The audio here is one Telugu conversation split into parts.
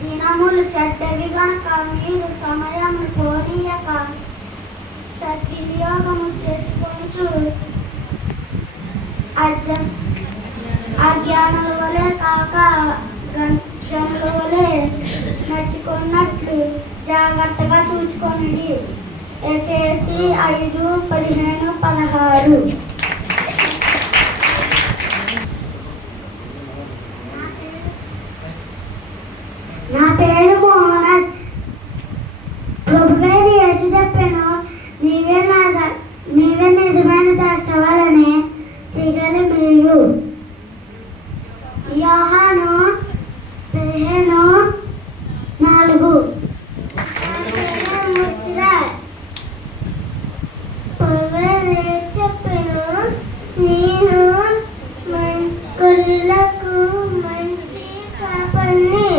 దినములు చెడ్డవి గనక మీరు సమయం పోనీయక సద్వినియోగము చేసుకొనుచు అజ్ఞానుల వలె కాక జనుల వలె నడుచుకున్నట్లు జాగ్రత్తగా చూచుకోండి. ఎఫెసీ 5:15-16. నా పేరు మోహన్. ప్రభువైన యేసు చెప్పాను, నీవే నిజమైన ద్రాక్షవల్లనే తీగలు మీరు. యోహాను 15:4. చెప్పాను, నేను గొర్రెలకు మంచి కాపరిని.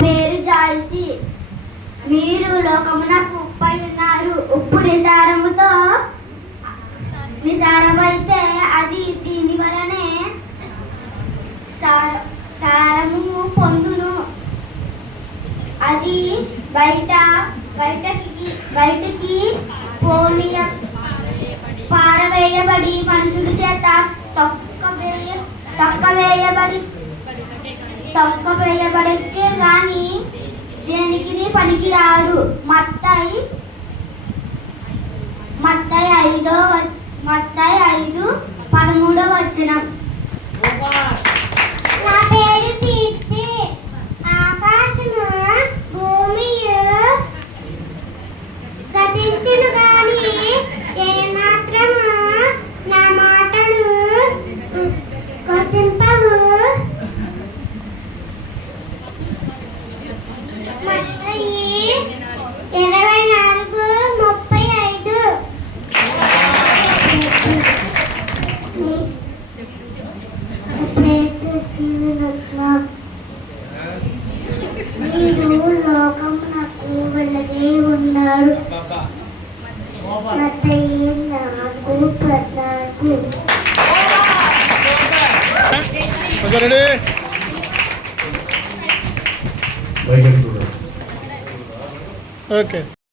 పేరు జాయిసి. మీరు లోకమునకు ఉప్పై ఉన్నారు. ఉప్పు నిసారమైతే అది దీని వలనే సారము పొందును. అది బయటకి పారవేయబడి మనుషుల చేత తొక్కవేయబడికే గాని దేనికి పనికి రారు. మత్తయి 5:13. నా పేరు దీప్తి. ఆకాశము భూమియు గతించును గాని ఏమాత్రము నా మాటలు గతింపవు. మత్తయి 24:35. మీరు లోకమునకు వెళ్ళగే ఉన్నారు. మత్తయి 4:14. ఓకే.